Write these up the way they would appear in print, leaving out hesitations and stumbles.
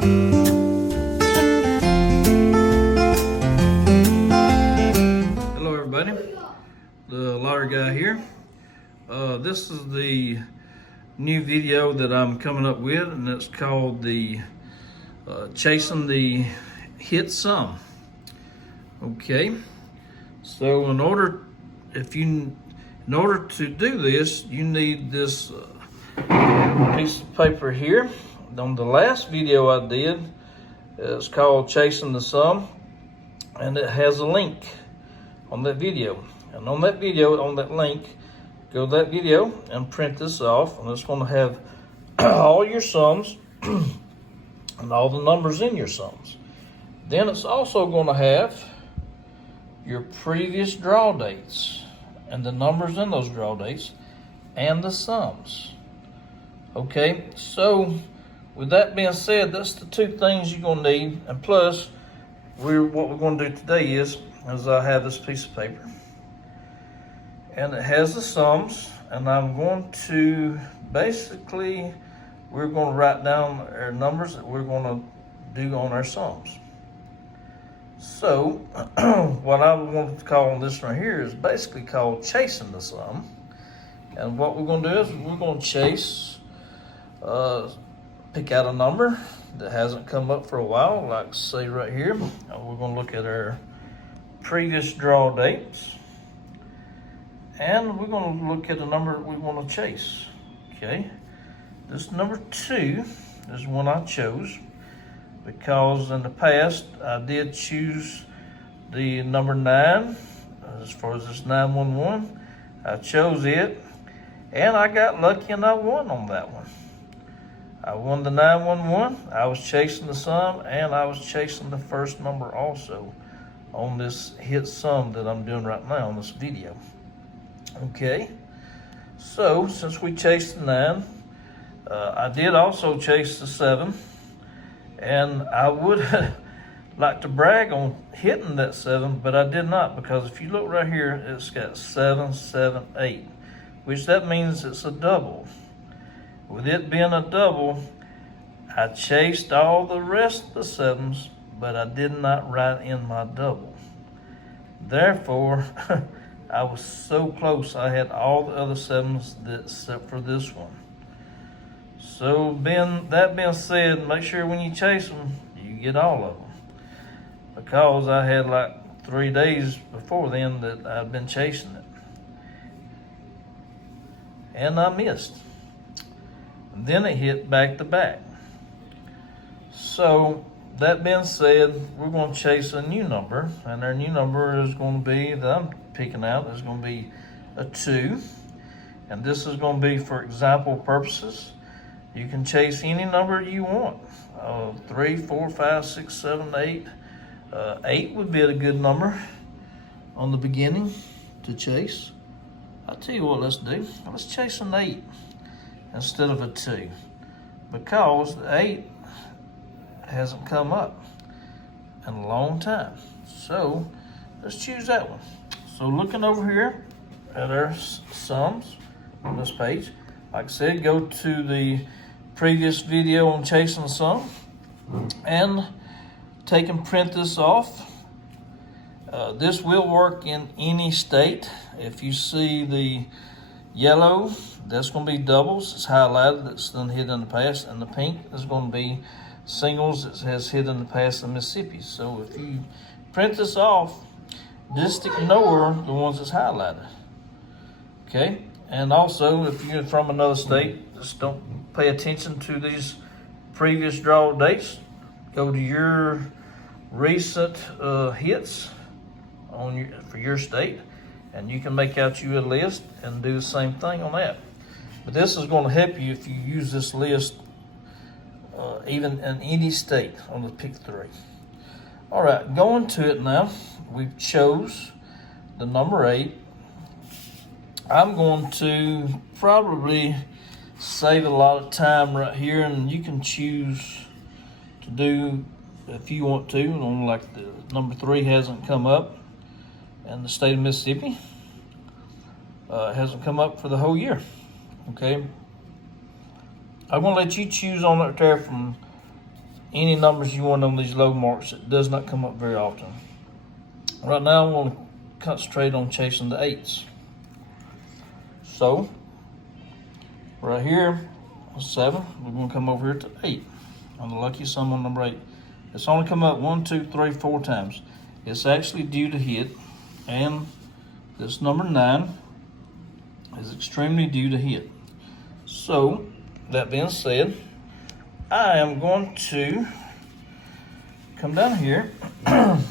Hello everybody, the lottery guy here. This is the new video that I'm coming up with, and it's called the Chasing the Hit Sum. Okay, so in order to do this, you need this piece of paper here. On the last video I did, it's called Chasing the Sum, and it has a link on that video. And on that video, on that link, go to that video and print this off, and it's going to have all your sums and all the numbers in your sums. Then it's also going to have your previous draw dates and the numbers in those draw dates and the sums. Okay, so with that being said, that's the two things you're going to need. And plus, what we're going to do today is I have this piece of paper, and it has the sums, and I'm going to we're going to write down our numbers that we're going to do on our sums. So what I want to call on this right here is basically called Chasing the Sum. And what we're going to do is we're going to chase, pick out a number that hasn't come up for a while, like say right here. We're going to look at our previous draw dates, and we're going to look at the number we want to chase. Okay, this number 2 is one I chose because in the past I did choose the number 9. As far as this 911, I chose it, and I got lucky and I won on that one. I won the 911. I was chasing the sum, and I was chasing the first number also on this hit sum that I'm doing right now on this video. Okay, so since we chased the 9, I did also chase the 7, and I would like to brag on hitting that 7, but I did not, because if you look right here, it's got 7, 7, 8, which that means it's a double. With it being a double, I chased all the rest of the 7s, but I did not write in my double. Therefore, I was so close. I had all the other 7s except for this one. So that being said, make sure when you chase them, you get all of them. Because I had like 3 days before then that I'd been chasing it. And I missed. And then it hit back to back. So that being said, we're going to chase a new number, and our new number is going to be, that I'm picking out, is going to be a 2. And this is going to be for example purposes. You can chase any number you want. 3, 4, 5, 6, 7, 8. 8 would be a good number on the beginning to chase. I'll tell you what, let's do. Let's chase an 8 instead of a 2, because the 8 hasn't come up in a long time. So let's choose that one. So looking over here at our sums on this page, like I said, go to the previous video on chasing the sum and take and print this off. This will work in any state. If you see the yellow, that's going to be doubles. It's highlighted. That's done hit in the past. And the pink is going to be singles. It has hit in the past in Mississippi. So if you print this off, just ignore the ones that's highlighted. Okay? And also, if you're from another state, just don't pay attention to these previous draw dates. Go to your recent hits for your state, and you can make out you a list and do the same thing on that. But this is going to help you if you use this list even in any state on the pick 3. All right, going to it now. We've chose the number 8. I'm going to probably save a lot of time right here, and you can choose to do if you want to. On like the number 3 hasn't come up in the state of Mississippi. It hasn't come up for the whole year. Okay, I'm gonna let you choose on it there from any numbers you want on these low marks. It does not come up very often. Right now, I want to concentrate on chasing the 8s. So, right here, 7, we're going to come over here to 8 on the lucky sum on number 8. It's only come up 1, 2, 3, 4 times. It's actually due to hit, and this number 9 is extremely due to hit. So, that being said, I am going to come down here and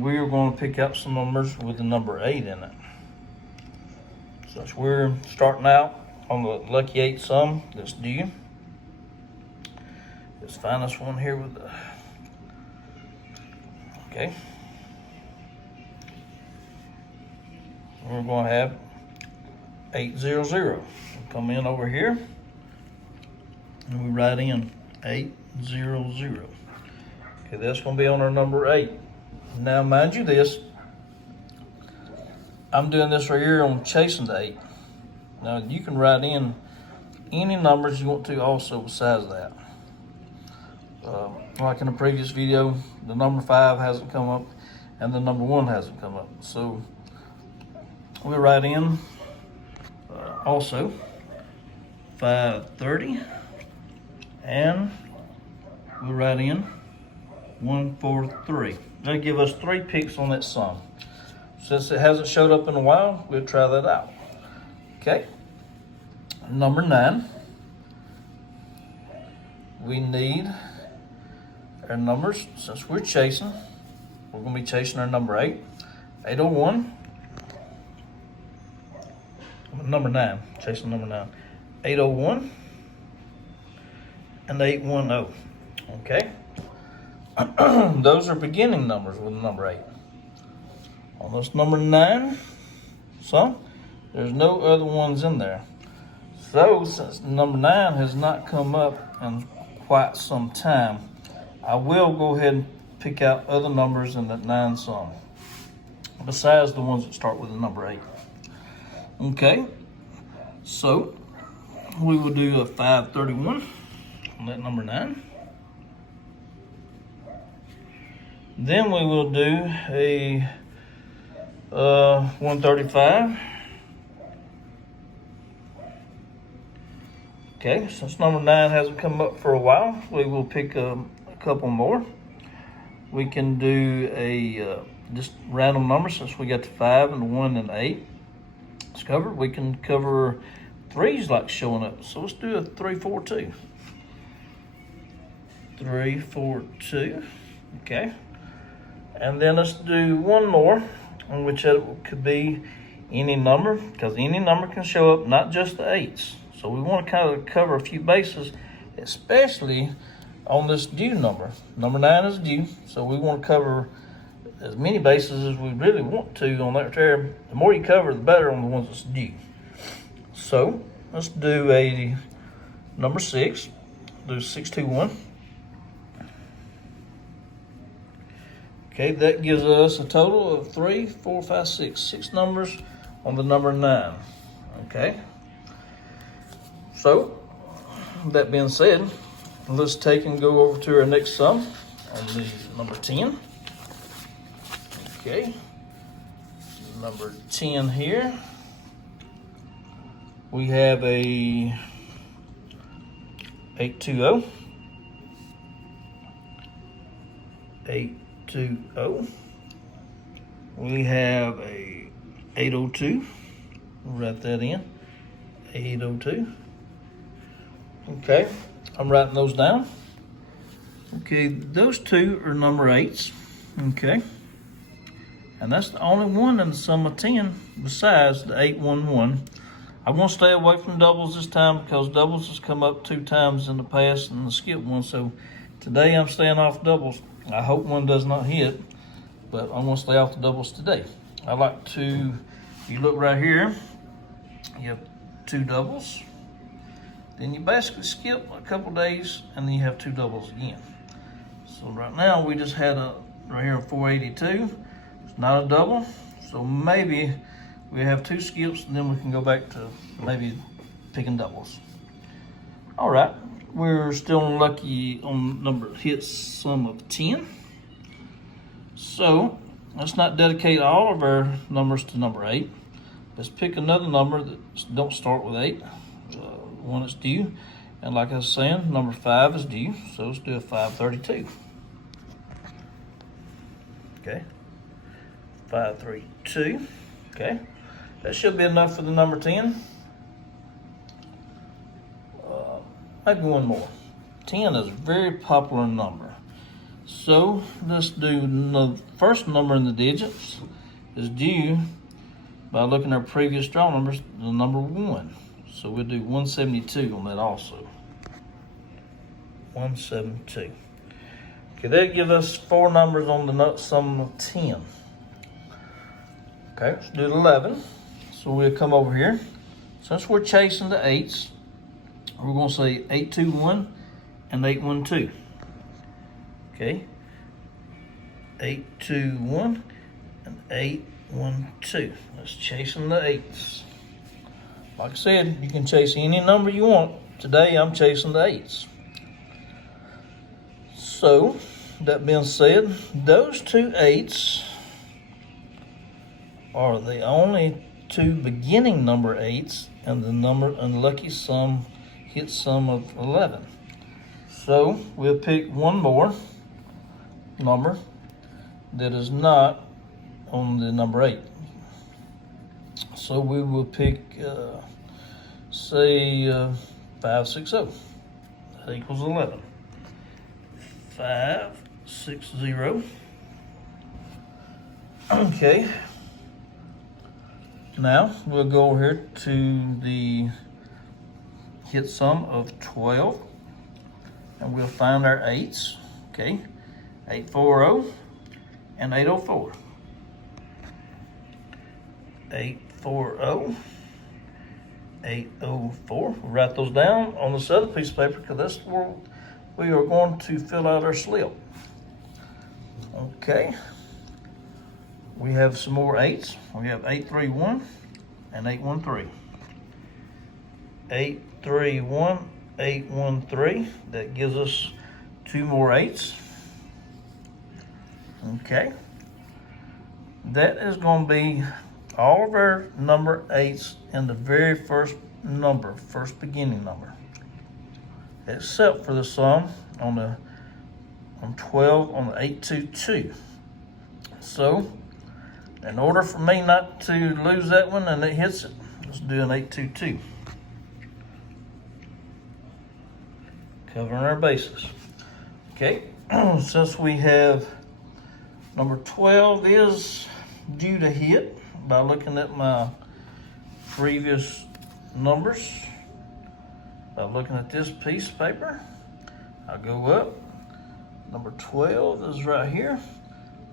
we are going to pick out some numbers with the number 8 in it. Since we're starting out on the lucky 8 sum that's due, let's find this one here with the, okay. We're going to have 800. Come in over here and we write in 800. Okay, that's going to be on our number 8. Now, mind you this, I'm doing this right here on chasing the 8. Now, you can write in any numbers you want to also besides that. Like in the previous video, the number 5 hasn't come up and the number 1 hasn't come up. So, we write in also 530, and we write in 143. That'll give us 3 picks on that sum. Since it hasn't showed up in a while, we'll try that out. Okay, number 9. We need our numbers. Since we're chasing, we're going to be chasing our number 8. 801. Number 9, chasing number 9. 801 and 810. Okay, those are beginning numbers with the number 8. On this number 9 sum, there's no other ones in there. So since number 9 has not come up in quite some time, I will go ahead and pick out other numbers in that 9 sum besides the ones that start with the number 8. Okay, so we will do a 531 on that number 9. Then we will do a 135. Okay, since number 9 hasn't come up for a while, we will pick a couple more. We can do a just random number since we got the 5 and the 1 and the 8. It's covered. We can cover 3s like showing up. So let's do a 342. 342. Okay. And then let's do one more, on which it could be any number, because any number can show up, not just the 8s. So we want to kind of cover a few bases, especially on this due number. Number 9 is due, so we want to cover as many bases as we really want to on that there. The more you cover, the better on the ones that's due. So let's do a number 6. Do 621. Okay, that gives us a total of 3, 4, 5, 6. 6 numbers on the number 9. Okay. So, that being said, let's take and go over to our next sum on the number 10. Okay. Number 10 here. We have a 820. 820. We have a 802. We'll write that in. 802. Okay, I'm writing those down. Okay, those 2 are number 8s. Okay, and that's the only one in the sum of 10 besides the 811. I'm going to stay away from doubles this time because doubles has come up 2 times in the past and the skip one. So today I'm staying off doubles. I hope one does not hit, but I'm going to stay off the doubles today. I like to, if you look right here, you have 2 doubles. Then you basically skip a couple days and then you have 2 doubles again. So right now we just had a, right here, 482. It's not a double. So maybe we have 2 skips and then we can go back to maybe picking doubles. All right, we're still lucky on number hit sum of 10. So let's not dedicate all of our numbers to number 8. Let's pick another number that don't start with 8, one that's due. And like I was saying, number 5 is due, so let's do a 532. Okay, 532. Okay, that should be enough for the number 10. Maybe one more. 10 is a very popular number. So let's do the first number in the digits is due by looking at our previous draw numbers, the number 1. So we'll do 172 on that also. 172. Okay, that gives us 4 numbers on the sum of 10. Okay, let's do 11. So we'll come over here. Since we're chasing the 8s, we're going to say 821 and 812. Okay, 821 and 812. Let's chasing the 8s. Like I said, you can chase any number you want. Today I'm chasing the 8s. So, that being said, those 2 8s are the only 2 beginning number 8s and the lucky sum hit sum of 11. So we'll pick one more number that is not on the number 8. So we will pick, say, 560. That equals 11. 560. Okay. Now we'll go over here to the hit sum of 12, and we'll find our 8s. Okay, 840 and 804. 840, 804. We'll write those down on this other piece of paper because that's where we are going to fill out our slip. Okay. We have some more 8s. We have 831 and 813. 831, 813. That gives us 2 more 8s. Okay. That is going to be all of our number 8s in the very first beginning number. Except for the sum on 12 on the 822. So, in order for me not to lose that one and it hits it, let's do an 822. Covering our bases. Okay, since we have number 12 is due to hit by looking at my previous numbers. By looking at this piece of paper, I'll go up. Number 12 is right here.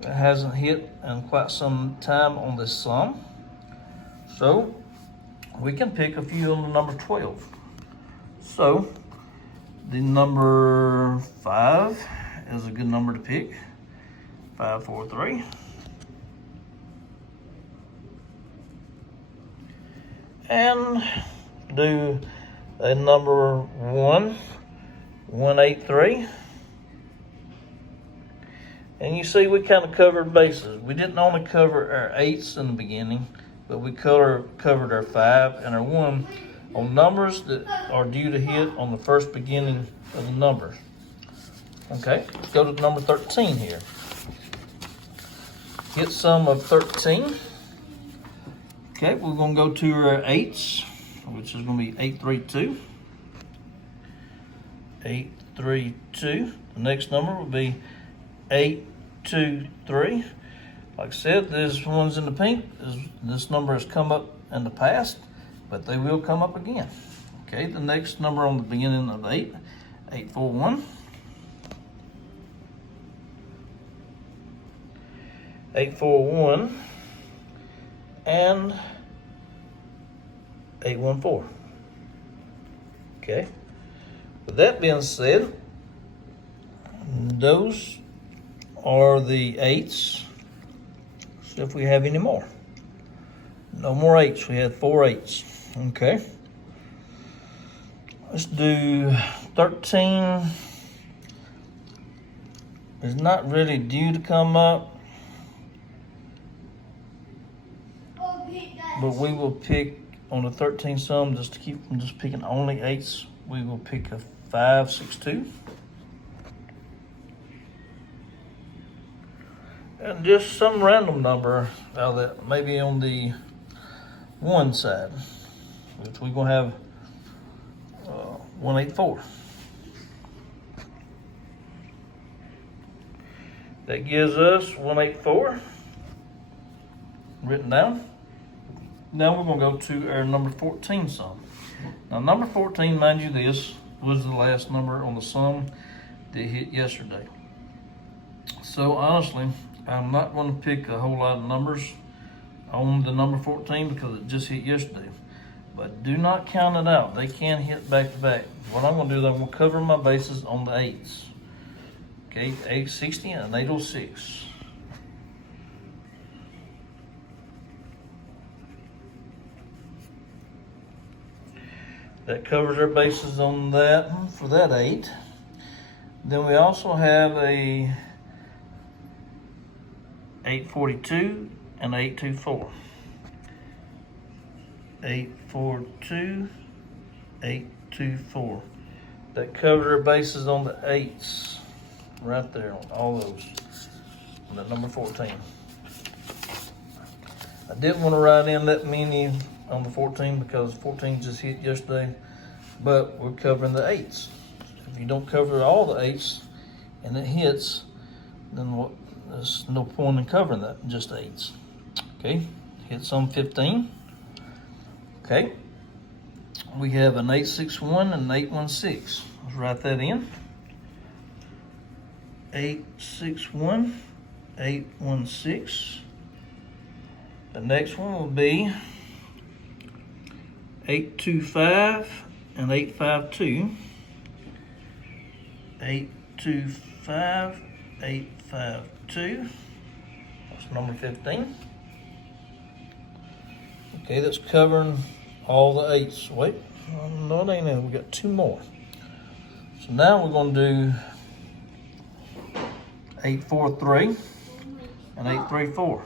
It hasn't hit in quite some time on this sum. So we can pick a few on the number 12. So the number 5 is a good number to pick. 543. And do a number 183. And you see we kind of covered bases. We didn't only cover our 8s in the beginning, but we covered our 5 and our 1 on numbers that are due to hit on the first beginning of the numbers. Okay, let's go to number 13 here. Hit sum of 13. Okay, we're going to go to our 8s, which is going to be 832. 832. The next number will be 823. Like I said, this one's in the pink. This number has come up in the past, but they will come up again. Okay, the next number on the beginning of 8, 841. 841 and 814. Okay. With that being said, those are the 8s. See if we have any more. No more 8s. We had 4 8s. Okay. Let's do 13. It's not really due to come up, but we will pick on the 13 sum, just to keep from just picking only 8s, we will pick a 5, 6, 2. And just some random number out that maybe on the 1 side, which we're gonna have 184. That gives us 184 written down. Now we're gonna go to our number 14 sum. Now number 14, mind you, this was the last number on the sum that hit yesterday. So honestly, I'm not gonna pick a whole lot of numbers on the number 14 because it just hit yesterday. But do not count it out. They can hit back to back. What I'm gonna do is I'm gonna cover my bases on the 8s. Okay, 860 and 806. That covers our bases on that for that 8. Then we also have a 842 and 824. 842, 824. That covers our bases on the 8s. Right there on all those. On that number 14. I didn't want to write in that many on the 14 because 14 just hit yesterday, but we're covering the 8s. If you don't cover all the 8s and it hits, then there's no point in covering that, just 8s. Okay, hit some 15. Okay, we have an 861 and an 816. Let's write that in. 861, 816. The next one will be 825 and 852. 825, 852. That's number 15. Okay, that's covering all the 8s. Wait, no, it ain't. We got 2 more. So now we're going to do 843 and 834.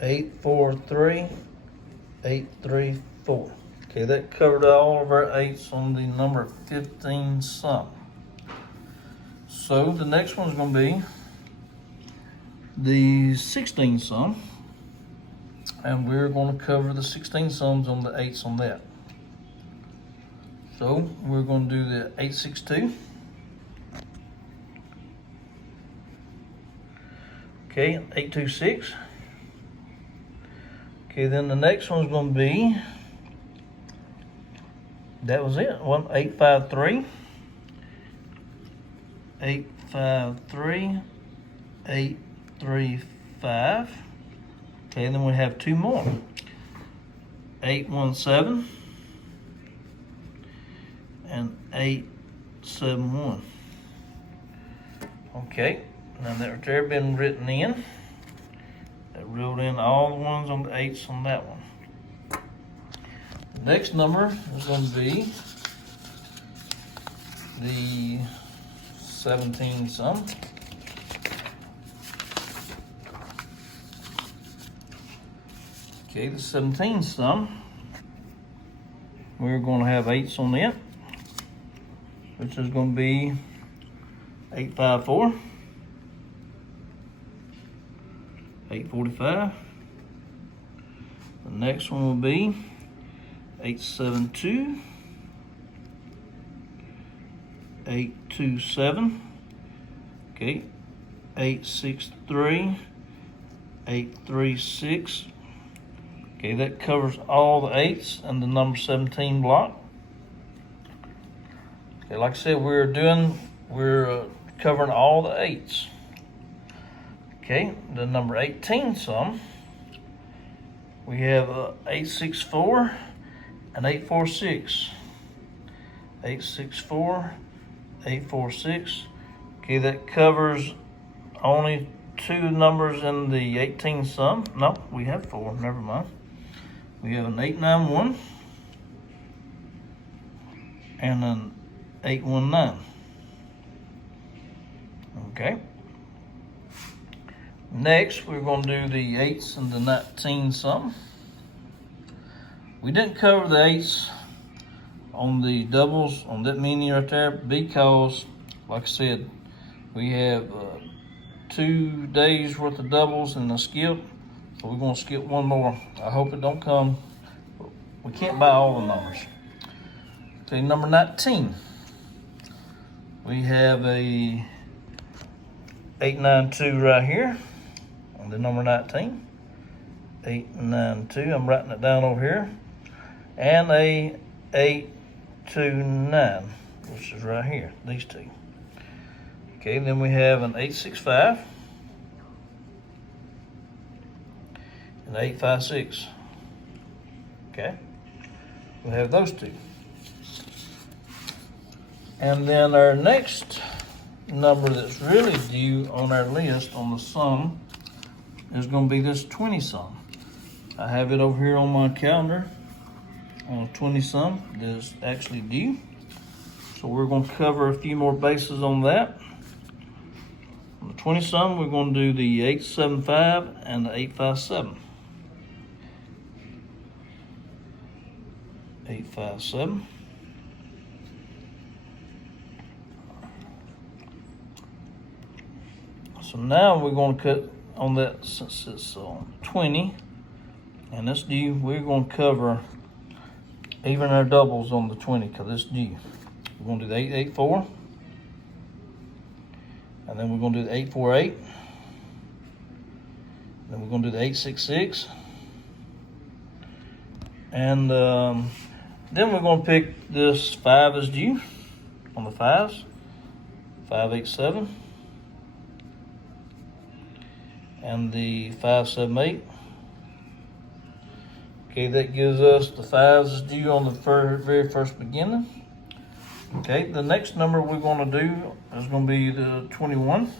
843, 834. Okay, that covered all of our 8s on the number 15 sum. So the next one's going to be the 16 sum, and we're going to cover the 16 sums on the 8s on that. So we're going to do the 862. Okay, 826. Okay, then the next one's going to be, that was it, 853. 853, 835. Okay, and then we have 2 more. 817 and 871. Okay, now they're been written in. That wrote in all the ones on the 8s on that one. The next number is going to be the 17 sum. Okay, the 17 sum, we're going to have 8s on it, which is going to be 854, 845. The next one will be 872, 827, okay, 863, 836. Okay, that covers all the 8s and the number 17 block. Okay, like I said, we're covering all the 8s. Okay, the number 18 sum, we have 864 and 846. 864, 846. Okay, that covers only 2 numbers in the 18 sum. No, we have 4, never mind. We have an 891 and an 819. Okay. Next, we're going to do the 8s and the 19 sum. We didn't cover the 8s on the doubles on that mini right there because, like I said, we have 2 days worth of doubles and a skip, so we're going to skip one more. I hope it don't come. We can't buy all the numbers. Okay, number 19. We have a 892 right here on the number 19. 892. I'm writing it down over here. And a 829, which is right here, these two. Okay, then we have an 865 and 856. Okay, we have those two. And then our next number that's really due on our list on the sum is going to be this 20 sum. I have it over here on my calendar on a 20 sum that is actually due. So we're going to cover a few more bases on that. On the 20 sum, we're going to do the 875 and the 857. 857. So now we're going to cut on that, since it's 20 and it's due, we're going to cover even our doubles on the 20 because it's due. We're going to do the 884, and then we're going to do the 848, then we're going to do the 866, and then we're going to pick this 5 is due on the 5s, 587, and the 578. Okay, that gives us the 5s is due on the very first beginning. Okay, the next number we're going to do is going to be the 21.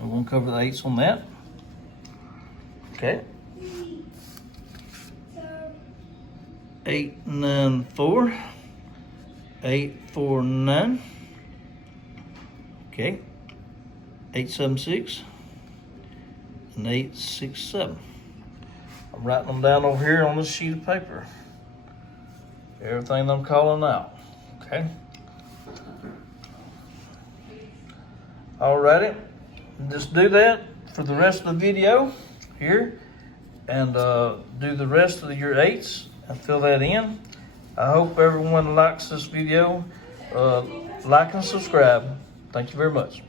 We're going to cover the 8s on that. Okay. 894, 849. Okay. 876 and 867. I'm writing them down over here on this sheet of paper. Everything I'm calling out. Okay. Alrighty. Just do that for the rest of the video here, and do the rest of your 8s and fill that in. I hope everyone likes this video. Like and subscribe. Thank you very much.